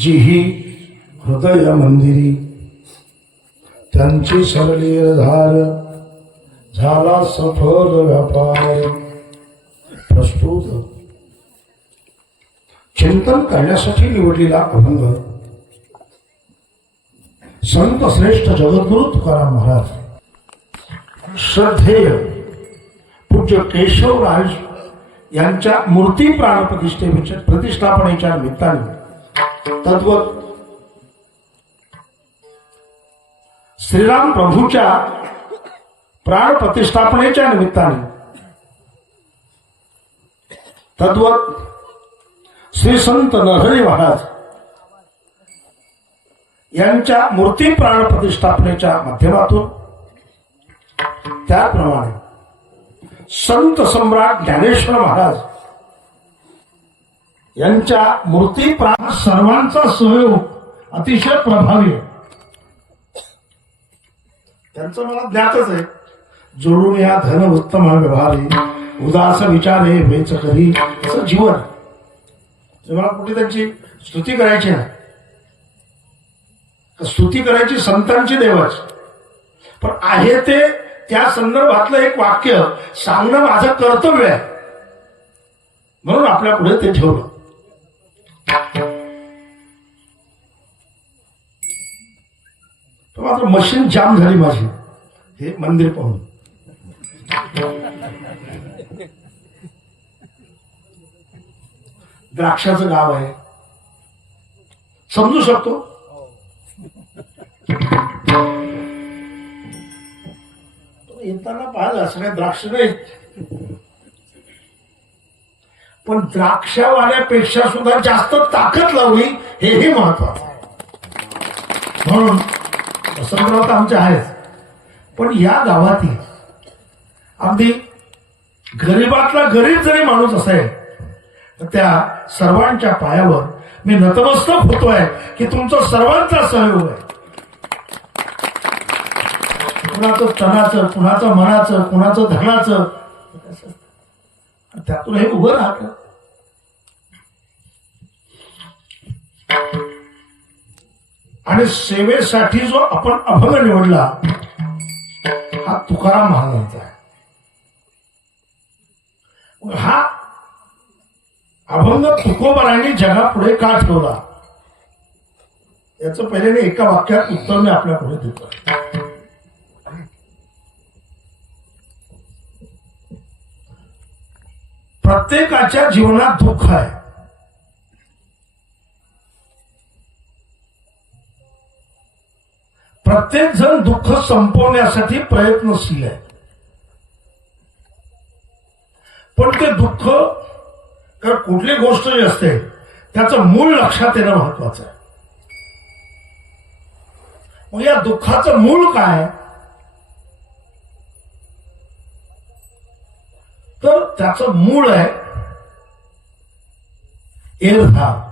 जी ही हृदय मंदिरी त्यांची सरली धार झाला सफल व्यापार. प्रस्तुत. चिंतन करण्यासाठी निवडलेला अभंग. संत श्रेष्ठ जगद्गुरु तुकाराम महाराज. श्रद्धेय. पूज्य केशवराज यांच्या मूर्ती प्राण प्रतिष्ठे प्रतिष्ठापनेच्या निमित्ताने तद्वत श्रीराम प्रभूच्या प्राण प्रतिष्ठापनेच्या निमित्ताने. तद्वत श्री संत नरहरी महाराज यांच्या मूर्ती प्राण प्रतिष्ठापनेच्या माध्यमातून त्याप्रमाणे संत सम्राट ज्ञानेश्वर महाराज यांच्या मूर्ती प्राण सर्वांचा सहयोग अतिशय प्रभावी आहे. त्यांचं मला ज्ञातच आहे. जोडून या धन उत्तम व्यवहारी उदास विचारे वेच करी असं जीवन. मला कुठे त्यांची स्तुती करायची नाही. स्तुती करायची संतांची देवाची. पण आहे ते त्या संदर्भातलं एक वाक्य सांगणं माझं कर्तव्य आहे. म्हणून आपल्या पुढे ते ठेवलं. तर मात्र मशीन जाम झाली माझी. हे मंदिर पाहून. द्राक्षाचं गाव आहे. समजू शकतो? येताना पाहिलं असं द्राक्ष नाही. पण द्राक्षावाल्यापेक्षा सुद्धा जास्त ताकद लावली हेही महत्वाचं आहे. म्हणून वसंतराव तर आमचे आहेच. पण या गावातील अगदी गरीबातला गरीब जरी माणूस असेल तर त्या सर्वांच्या पायावर मी नतमस्तक होतोय की तुमचा सर्वांचा सहयोग आहे. कुणाचं तनाचं कुणाचं मनाचं कुणाचं धनाचं त्यातून हे उभं राहत. आणि सेवेसाठी जो आपण अभंग निवडला हा तुकाराम महाराजांचा आहे. मग हा अभंग तुकोबरांनी जगापुढे का ठेवला? याचं पहिले मी एका वाक्यात उत्तर मी आपल्या पुढे देतो. प्रत्येकाच्या जीवनात दुःख आहे. प्रत्येक जण दुःख संपवण्यासाठी प्रयत्नशील आहे. पण ते दुःख तर कुठली गोष्ट जी असते त्याचं मूळ लक्षात येणं महत्वाचं आहे. मग या दुःखाचं मूळ काय तर त्याचं मूळ आहे एरधार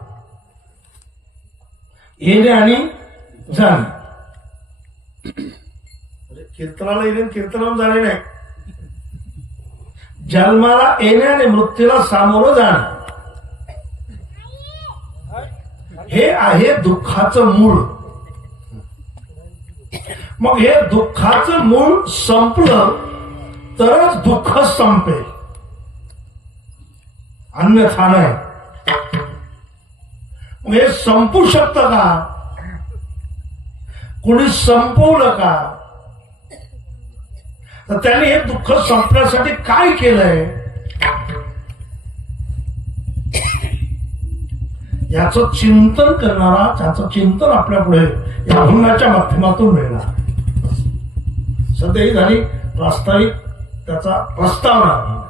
येणे आणि जाणे. म्हणजे कीर्तनाला येणे कीर्तनाला जाणे नाही. जन्माला येणे आणि मृत्यूला सामोरं जाणे. हे आहे दुःखाचं मूळ. मग हे दुःखाचं मूळ संपलं तरच दुःख संपेल. अन्यथा नाही मग हे संपू शकतं का? कुणी संपवलं का? तर त्याने हे दुःख संपण्यासाठी काय केलंय? याचं चिंतन करणारा त्याचं चिंतन आपल्या पुढे या अभंगाच्या माध्यमातून मिळणार. सध्या ही झाली प्रास्ताविक त्याचा प्रस्तावना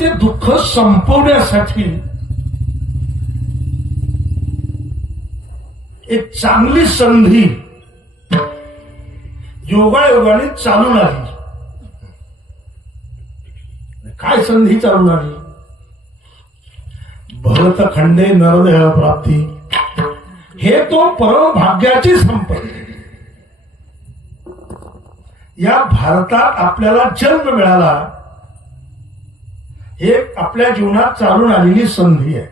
ते दुःख संपवण्यासाठी एक चांगली संधी योगायोगाने चालून आली काय संधी चालून आली भरत खंडे नरदेह प्राप्ती. हे तो परमभाग्याची संपत्ती या भारतात आपल्याला जन्म मिळाला. हे आपल्या जीवनात चालून आलेली संधी आहे.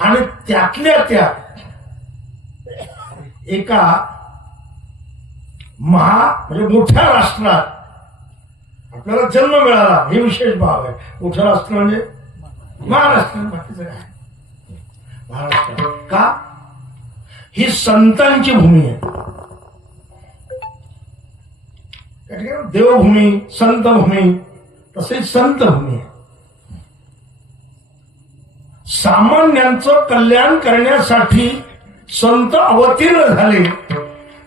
आणि त्यातल्या त्यात एका महा म्हणजे मोठ्या राष्ट्रात आपल्याला जन्म मिळाला. हे विशेष भाव आहे. मोठं राष्ट्र म्हणजे महाराष्ट्र. बाकीचं काय? महाराष्ट्र. का? ही संतांची भूमी आहे. त्या ठिकाणी देवभूमी संत भूमी तसेच संत भूमी. आहे सामान्यांचं कल्याण करण्यासाठी संत अवतीर्ण झाले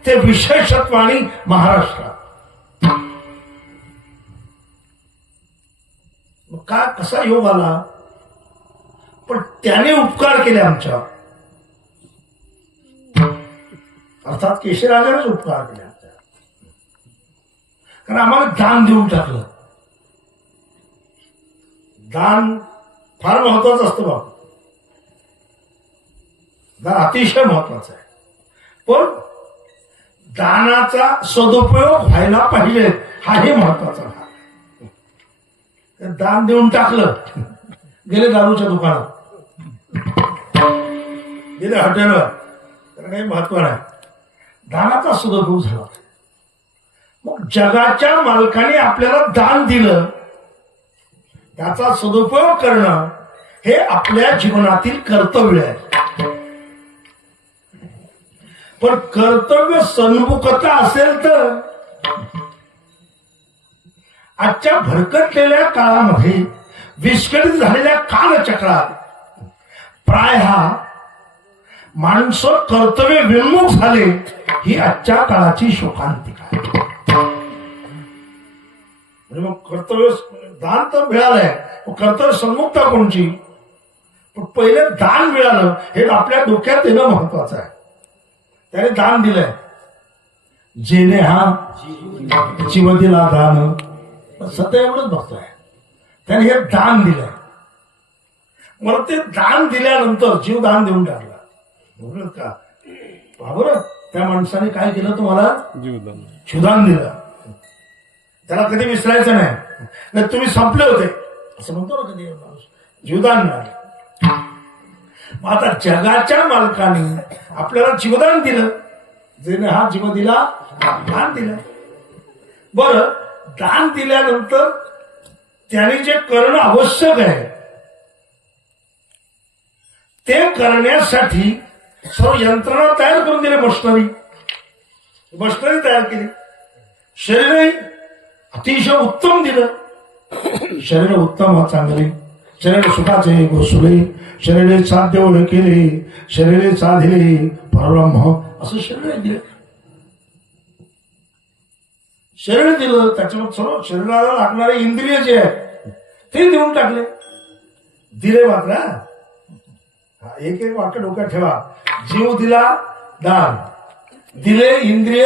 ते विशेषत्वाने महाराष्ट्रात. का कसा योग आला? पण त्याने उपकार केले आमच्या. अर्थात केशराजानेच उपकार केला. कारण आम्हाला दान देऊन टाकलं. दान फार महत्वाचं असतं बाबा. दान अतिशय महत्वाचं आहे. पण दानाचा सदुपयोग व्हायला पाहिजे हाही महत्त्वाचा भाग दान देऊन टाकलं गेले दारूच्या दुकानात. गेले हॉटेलवर. तर काही महत्त्व नाही. दानाचा सदुपयोग झाला जगाच्या मालकाने आपल्याला दान दिलं. त्याचा सदुपयोग करणं हे आपल्या जीवनातील कर्तव्य आहे. पण कर्तव्य सन्मुखता असेल तर आजच्या भरकटलेल्या काळामध्ये विस्कळीत झालेल्या कालचक्रात प्राय हा माणसं कर्तव्य विन्मुख झाले ही आजच्या काळाची शोकांतिका आहे. म्हणजे मग कर्तव्य दान तर मिळालंय मग कर्तव्य सन्मुखता कोणची? पण पहिले दान मिळालं हे आपल्या डोक्यात येणं महत्वाचं आहे. त्याने दान दिलंय. जेने हा जीव दिला दान सध्या एवढंच बघतोय. त्याने हे दान दिलंय. मला ते दान दिल्यानंतर जीव दान देऊन टाकला. बरोबर का? बरोबर त्या माणसाने काय केलं तुम्हाला? जीवदान जीवदान दिलं. त्याला कधी विसरायचं नाही. नाही तुम्ही संपले होते. असं म्हणतो ना कधी माणूस. जीवदान नाही. मग आता जगाच्या मालकाने आपल्याला जीवदान दिलं. जेने हा जीव दिला दान दिलं. बर दान दिल्यानंतर त्याने जे करणं आवश्यक आहे ते करण्यासाठी सर्व यंत्रणा तयार करून दिली मशनरी मशनरी तयार केली. शरीरही अतिशय उत्तम दिलं. शरीर उत्तम चांगले. शरीर सुखाचे गोसुले शरीर साध्य ओढ केले शरीर साधिले. परब्रह्म. असं शरीर दिलं. शरीर दिलं त्याच्यावर सर्व शरीराला लागणारे इंद्रिय जे आहेत ते देऊन टाकले. दिले मात्र हा, एक एक वाक्य डोक्यात ठेवा. जीव दिला दान. दिले इंद्रिय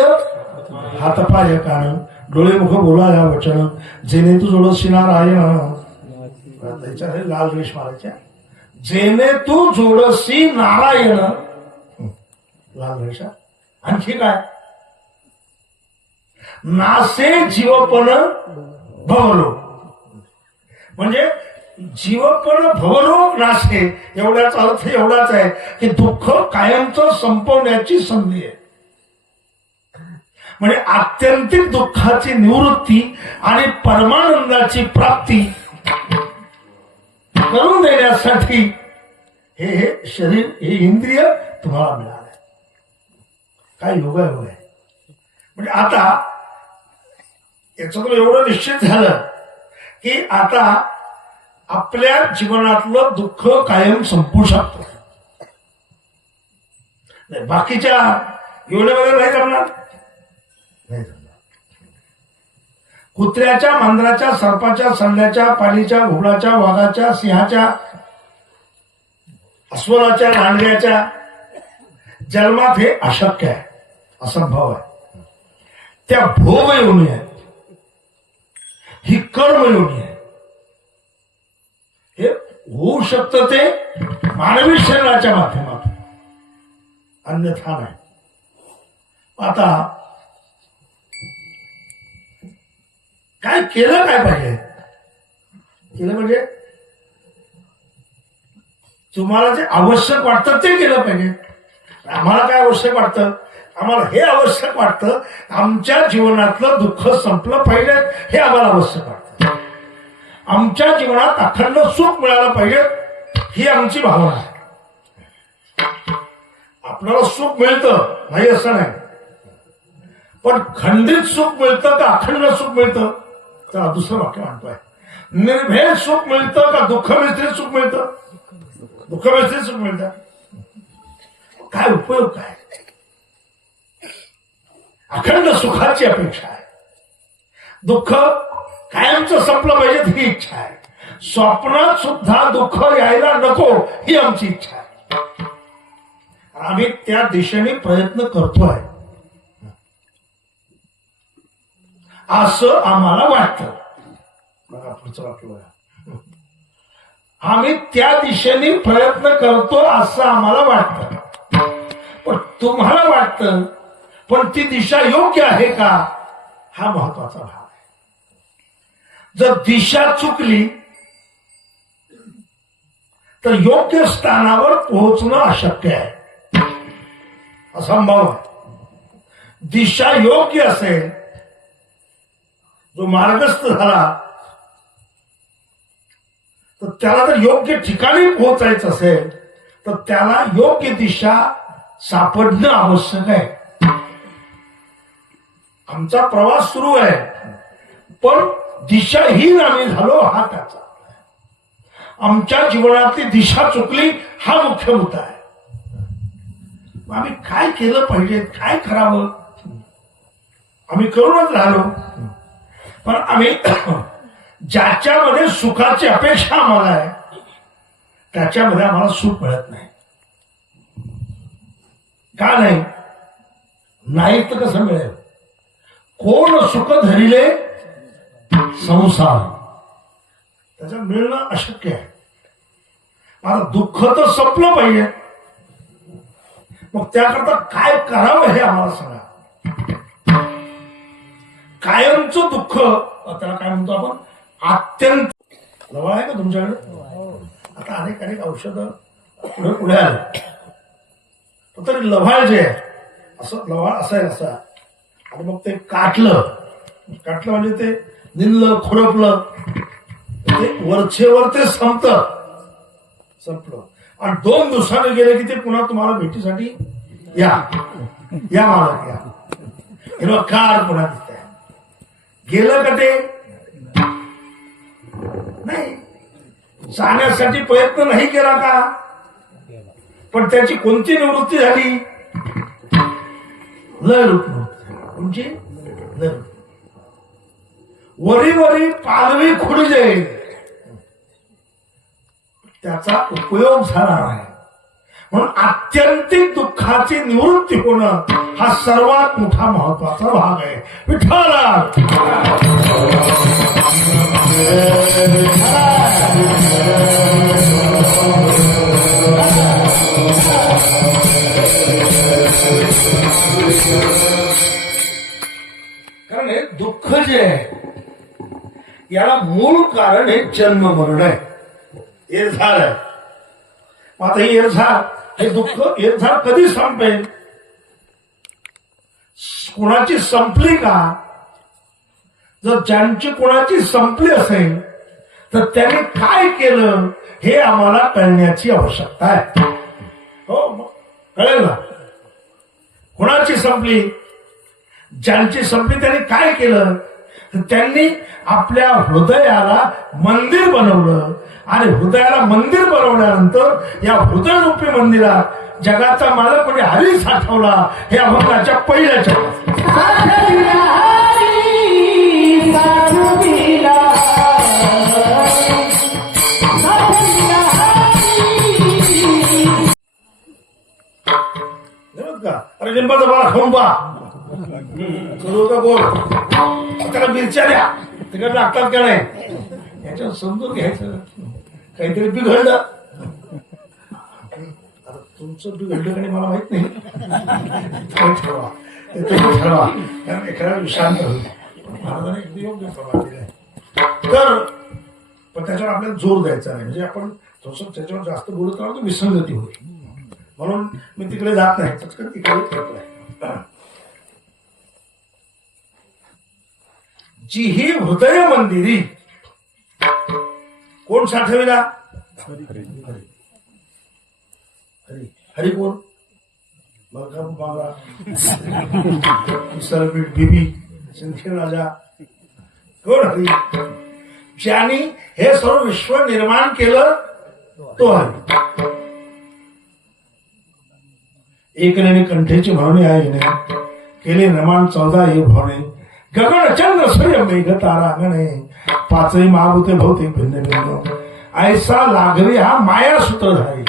हातपाय कारण डोळे मुख बोला या वचन. जेने तू जोडसिना नारायण त्याच्या लाल रेश मारायच्या. जेने तू जोडसी नारायण. लाल रेषा आणखी काय नासे जीवपण भवलो. म्हणजे जीवपण भवलो नासे. एवढ्याचा अर्थ एवढाच आहे की दुःख कायमचं संपवण्याची संधी आहे. म्हणजे आत्यंतिक दुःखाची निवृत्ती आणि परमानंदाची प्राप्ती करून देण्यासाठी हे हे शरीर हे इंद्रिय तुम्हाला मिळालंय. काय योगायोग आहे म्हणजे आता याच्यातून एवढं निश्चित झालं की आता आपल्या जीवनातलं दुःख कायम संपू शकतं. नाही, बाकीच्या योजना वगैरे नाही करणार नाही झाला. कुत्र्याच्या मांजराच्या सर्पाच्या संध्याच्या पालीच्या घुबडाच्या वाघाच्या सिंहाच्या अस्वलाच्या लांडग्याच्या जन्मात हे अशक्य आहे. असंभव आहे. त्या भोग योनी आहेत ही कर्म योनी आहे हे होऊ शकतं ते मानवी शरीराच्या माध्यमातून. अन्यथा नाही. आता काय केलं काय पाहिजे? केलं म्हणजे? तुम्हाला जे आवश्यक वाटतं ते केलं पाहिजे. आम्हाला काय आवश्यक वाटतं? आम्हाला हे आवश्यक वाटतं आमच्या जीवनातलं दुःख संपलं पाहिजे हे आम्हाला आवश्यक वाटतं. आमच्या जीवनात अखंड सुख मिळालं पाहिजे ही आमची भावना आहे. आपल्याला सुख मिळतं नाही असं नाही. पण खंडित सुख मिळतं का अखंड सुख मिळतं? तर दुसरं वाक्य म्हणतोय निर्भय सुख मिळतं का दुःख मिश्रित सुख मिळतं? दुःख मिश्रित सुख मिळतं काय उपयोग काय? अखंड सुखाची अपेक्षा आहे. दुःख कायमचं संपलं पाहिजे ही इच्छा आहे. स्वप्नात सुद्धा दुःख यायला नको ही आमची इच्छा आहे. आम्ही त्या दिशेने प्रयत्न करतोय. असं आम्हाला वाटतं. बघा पुढचं वाक्य बघा. आम्ही त्या दिशेने प्रयत्न करतो असं आम्हाला वाटतं. पण तुम्हाला वाटतं पण ती दिशा योग्य आहे का? हा महत्त्वाचा भाग आहे. जर दिशा चुकली तर योग्य स्थानावर पोहोचणं अशक्य आहे. असंभव दिशा योग्य असेल जो मार्गस्थ झाला तर त्याला जर योग्य ठिकाणी पोहोचायचं असेल तर त्याला योग्य दिशा सापडणं आवश्यक आहे. आमचा प्रवास सुरू आहे. पण दिशाहीन आम्ही झालो हा त्याचा. आमच्या जीवनातली दिशा चुकली हा मुख्य मुद्दा आहे. आम्ही काय केलं पाहिजे? काय करावं? आम्ही करूनच राहिलो. पण आम्ही ज्याच्यामध्ये सुखाची अपेक्षा आम्हाला आहे त्याच्यामध्ये आम्हाला सुख मिळत नाही. का नाही? नाही तर कसं मिळेल? कोण सुख धरिले? संसार. त्याचं मिळणं अशक्य आहे. मला दुःख तर संपलं पाहिजे. मग त्याकरता काय करावं हे आम्हाला सांगा. कायमचं दुःख. त्याला काय म्हणतो आपण? अत्यंत जवळ आहे का तुमच्याकडे? आता अनेक अनेक औषधं पुढे पुढे आले. पण तरी लव्हाळ जे आहे असं लव्हाळ असायला असा आणि मग ते काटलं. काटलं म्हणजे ते निनलं खुरपलं. ते वरचेवर ते संपत. संपलं. आणि दोन दिवसाने गेले की ते पुन्हा तुम्हाला भेटीसाठी या. या मालक या. कार पुन्हा गेलं का ते? नाही. जाण्यासाठी प्रयत्न नाही केला का? पण त्याची कोणती निवृत्ती झाली? लय रूप वरी वरी पालवी खुडजे त्याचा उपयोग झाला नाही. म्हणून आत्यंतिक दुःखाची निवृत्ती होणं हा सर्वात मोठा महत्त्वाचा भाग आहे. विठ्ठला कारण हे दुःख जे आहे याला मूळ कारण हे जन्म मरण आहे. झालं आता हे झालं हे दुःख एरझार कधी संपेल? कुणाची संपली का? जर ज्यांची कुणाची संपली असेल तर त्याने काय केलं हे आम्हाला कळण्याची आवश्यकता आहे. हो कळेल ना? कुणाची संपली? ज्यांची संपली त्यांनी काय केलं? तर त्यांनी आपल्या हृदयाला मंदिर बनवलं. आणि हृदयाला मंदिर बनवल्यानंतर या हृदयरूपी मंदिरात जगाचा मालक म्हणजे हरी साठवला. हे अभंगाच्या पहिल्याच्या अरे लिंबाचा बाळा खाऊन पा त्याला मिरच्या द्या? तिकडे लागतात का याच्यावर समजून घ्यायचं. काहीतरी बिघडलं. आता तुमचं बिघडलं आणि नाही मला माहीत नाही. तुम्ही ठरवा. तुम्ही ठरवा. कारण एखाद्या विश्रांत होईल. महाराजांनी अगदी योग्य प्रभाव दिलाय तर पण त्याच्यावर आपल्याला जोर द्यायचा नाही. म्हणजे आपण थोडस त्याच्यावर जास्त बोलत राहतो विसंगती होईल. म्हणून मी तिकडे जात नाही. चटकन तिकडे नाही. जी ही हृदय मंदिरी कोण साठविला हरी कोण? मलकापूर बांगला सरपीठ बीबी सिंदखेड राजा. कोण? हरी. ज्यांनी हे सर्व विश्व निर्माण केलं तो हरी. एकनेने कंठेची भावने आहे ने. केले नमान चौदा हे भावने. गगन चंद्र सूर्य मेघ तारा गणे. पाचही महाभूते भौतिक भिन्न भिन्न. ऐसा लागवी हा माया सूत्रधारी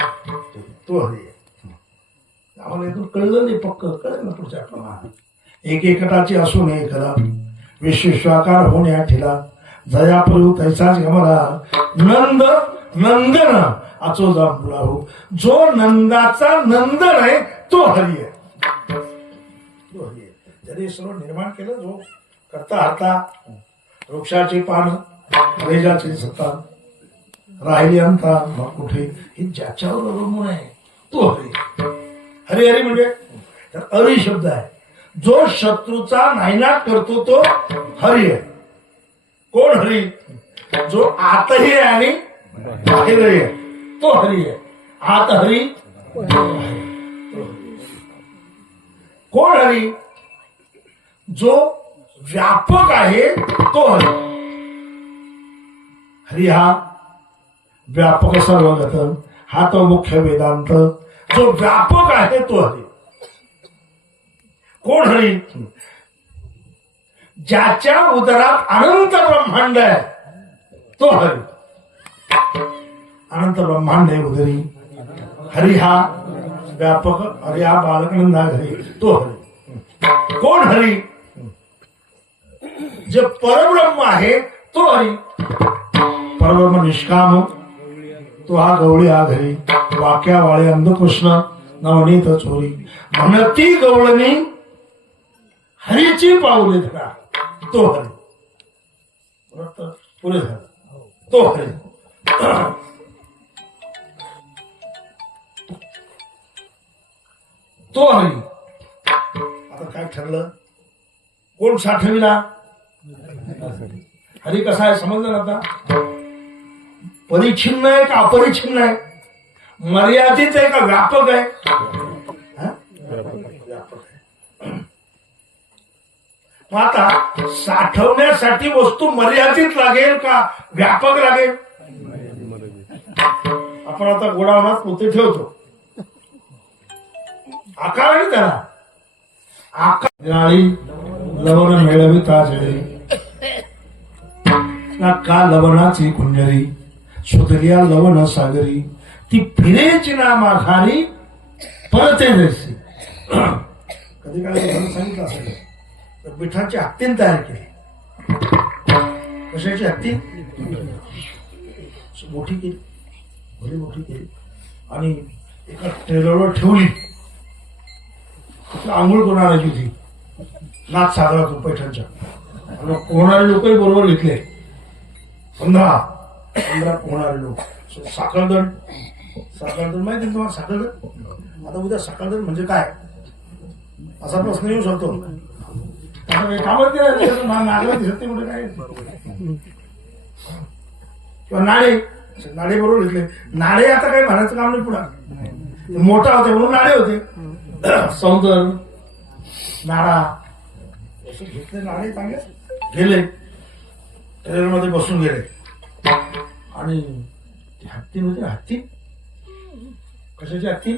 तो हरी आम्हाला इथून कळलं नाही पक्क. कळेल ना पुढच्या प्रमाणात एक एकटाची असून एकला विश्वेश्वाकार होण्या ठिला. जया प्रभू तैसाच गमरा. नंद नंदन अचो हो जो नंदाचा नंदन आहे तो हरी आहे. तो हरी आहे. त्याने सर्व निर्माण केलं जो करता हरता. वृक्षाची पान रेजाची सत्ता राहिली अंता मग कुठे? हे ज्याच्यावर अवलंबून आहे तो हरी. हरी हरी म्हणजे? तर हरी शब्द आहे. जो शत्रूचा नायनाट करतो तो हरी आहे. कोण हरी? जो आतही आहे आणि बाहेरही आहे तो हरी आहे. आत हरी. कोण हरी? जो व्यापक आहे तो हरी हरी हा व्यापक सर्वगतन हा तो मुख्य वेदांत. जो व्यापक आहे तो हरी. कोण हरी? ज्याच्या उदरात अनंत ब्रह्मांड आहे तो हरी. अनंत ब्रह्मांड आहे उदरी. हरी हा व्यापक हरी हा बालकनंदा हरी तो हरी. कोण हरी? जे परब्रह्म आहे तो हरी परब्रह्म निष्काम हो. तो हा गवळी हा घरी. वाक्या वाळे अंधकृष्ण नवनीत चोरी. म्हणती गवळणी हरीची पाऊले धरा. तो हरी. पुरे झालं तो हरी. तो हरी. आता काय ठरलं? कोण साठविला? हरी कसा आहे समजलं ना आता? परिच्छिन्न आहे का अपरिच्छिन्न आहे? मर्यादित आहे का व्यापक आहे? मग आता साठवण्यासाठी वस्तू मर्यादित लागेल का व्यापक लागेल? आपण आता गोडावणात पोते ठेवतो. आकाराने त्याला आकार लवण मिळवी ना का लवणाची कुंजरी सुतलिया लवण सागरी. ती फिरेची ना माघारी परते जैसी कधी काळी सांगितलं असेल तर पिठाची हत्तीन तयार केली. कशाची हत्ती? मोठी केली. भली मोठी केली. आणि एका टेलरवर ठेवली. आंघोळ करून आणायची होती. नाच सागरातून पैठणच्या. आणि कोणाला लोकही बरोबर घेतले. पंधरा. पंधरा पोहणारे लोक. साखरदळ साखरदळ माहिती तुम्हाला साखरदळ आता उद्या साखरदळ म्हणजे काय? असा प्रश्न येऊ शकतो. आता काही नागला दिसत नाही कुठे काय? किंवा बरोबर घेतले. नाळे आता काही म्हणायचं काम नाही पुढे. मोठा होते म्हणून नाळे होते. सौंदर नाडा. असे घेतले नाळे चांगले. गेले. ट्रेनमध्ये बसून गेले. आणि ती हत्ती? होती हत्ती? कशाची हत्ती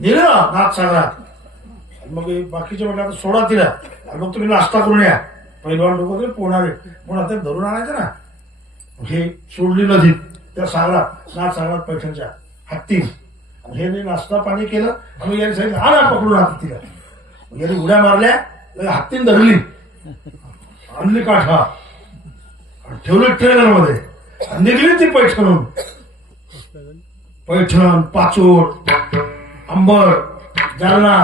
दिलं नाथ सागरात मग हे बाकीचे म्हटलं आता सोडा तिला. आणि मग तुम्ही नाश्ता करून या. पहिलवान लोक तरी पोहणारे. पण आता धरून आणायचं ना. हे सोडली नदीत त्या सागरात नाथ सागरात पैठणच्या हत्ती हे नाश्ता पाणी केलं आणि याने सांगितलं आला पकडून आता तिला. याने उड्या मारल्या हत्तीने धरली. आणली काठा. ठेवली ट्रेलरमध्ये आणि निघली ती पैठणून पैठण पाचोड अंबर जालना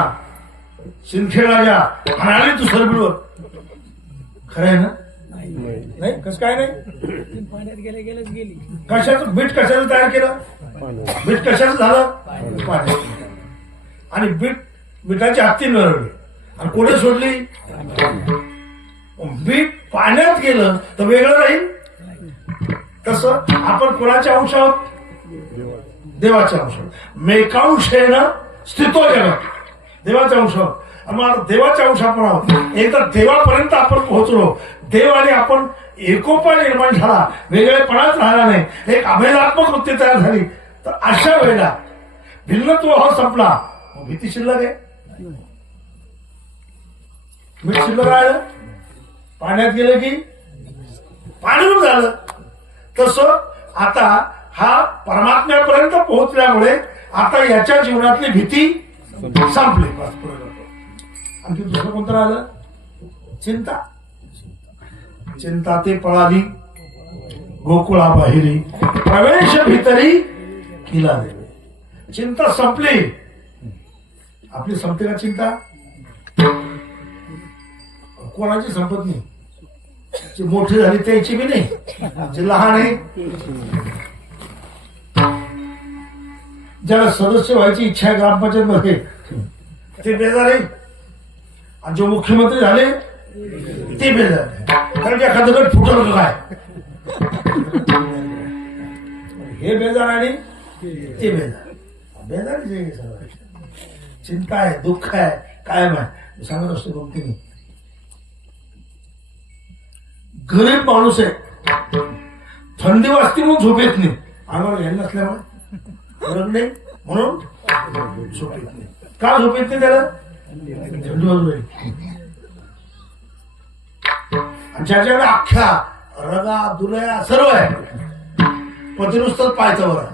सिंदखेडराजा आणि आली तू सरबीवर. खरं आहे ना? नाही. कसं काय नाही? पाण्यात गेले गेलेच गेली. कशाचं? बीट कशाचं तयार केलं? बीट कशाचं झालं? पाण्यात. आणि बीट बिटाची हत्ती मिळवली आणि कोणी सोडली? बीट पाण्यात गेलं तर वेगळं राहील? तसं आपण कुणाच्या अंश आहोत देवाच्या अंश मेकांश आहे ना स्थितो जगात देवाच्या अंश आहोत मग आता देवाच्या अंश आपण आहोत एकदा देवापर्यंत आपण पोहोचलो. देव आणि आपण एकोपा निर्माण झाला. वेगळेपणाच राहिला नाही. एक अभेदात्मक वृत्ती तयार झाली. तर अशा वेळेला भिन्नत्व हा संपला. भीती शिल्लक आहे? मीठ शिल्लक राहिलं? पाण्यात गेलं की पाण्यावर झालं. तसं आता हा परमात्म्यापर्यंत पोहोचल्यामुळे आता याच्या जीवनातली भीती संपली. आणखी दुसरं कोणतं राहिलं? चिंता. चिंता ते पळाली. गोकुळा बाहेरी प्रवेश भीतरी किला देवे. चिंता संपली. आपली संपते का चिंता? कोणाची संपत नाही. जी मोठी झाली त्याची बी नाही. जी लहान आहे. ज्याला सदस्य व्हायची इच्छा आहे ग्रामपंचायत मध्ये ते बेजार आहे. आणि जो मुख्यमंत्री झाले ते बेजार कारण की एखादं गट फुटलं काय? हे बेजार आणि ते बेजार. बेजार चिंता आहे दुःख आहे कायम आहे. मी सांगत असतो दोन गरीब माणूस आहे. थंडी वाजते म्हणून झोप येत नाही. आम्हाला घ्यायला नसल्यामुळे. फरक नाही. म्हणून झोप येत नाही. का झोप येत नाही त्याला? थंडी वाजू आणि ज्याच्याकडे अख्ख्या रगा दुलया सर्व आहे पती नुसतं पायचं वर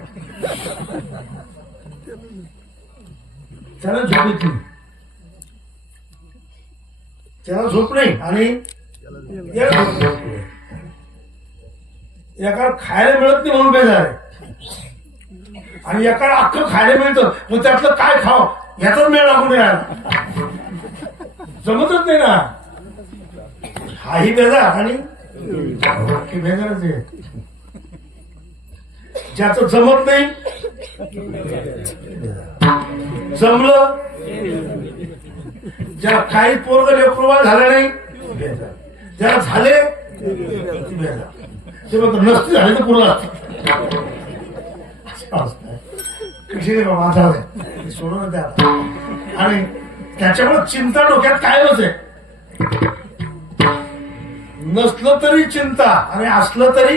त्याला झोप येत नाही. त्याला झोप नाही आणि एकाला एका खायला मिळत नाही म्हणून बेजार आहे. आणि एका अख्खं खायला मिळतं. मग त्यातलं काय खाव? याचाच मेळ लागून यायला जमतच नाही ना. हाही बेजार आणि बेजारच आहे. ज्याचं जमत नाही जमलं ज्या काही पोरग लेप्रोवाल झाला नाही त्याला झाले ते म्हणतो नसते झाले तर पुरला कशी रे बाबा आता सोडून द्या आणि त्याच्यामुळे चिंता डोक्यात कायमच आहे. नसलं तरी चिंता आणि असलं तरी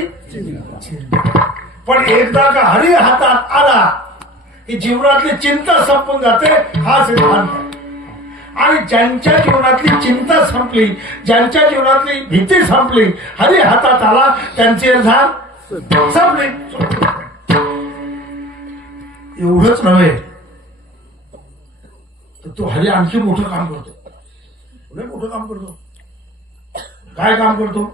पण एकदा का हरी हातात आला की जीवनातली चिंता संपून जाते हा सिद्धांत. आणि ज्यांच्या जीवनातली चिंता संपली ज्यांच्या जीवनातली भीती संपली हरी हातात आला त्यांची झाड संपले. एवढंच नव्हे तर तो हरी आणखी मोठं काम करतो. लय मोठं काम करतो. काय काम करतो?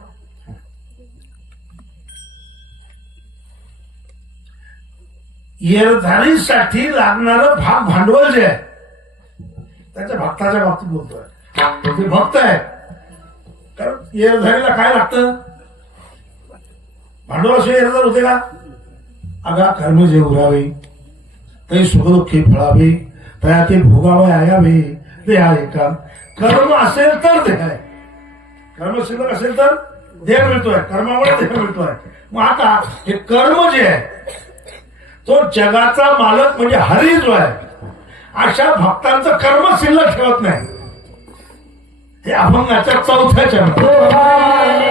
येरधारीसाठी लागणारं भाग भांडवल जे आहे त्याच्या भक्ताच्या बाबतीत बोलतोय. ते भक्त आहे. कारण झालेला काय लागतं? भांडवलाशिवाय येरधार होते का? अगा कर्म जे उरावे तरी सुखदुःखी फळावे तयातील भोगावे आयावे ते आहे काम. कर्म असेल तर ते आहे कर्म शिल्लक असेल तर देह मिळतोय. कर्मामुळे देह मिळतोय. मग आता हे कर्म जे आहे तो जगाचा मालक म्हणजे हरी जो आहे अशा भक्तांचं कर्म शिल्लक ठेवत नाही. हे अभंगाच्या चौथ्या चरण हो, हो.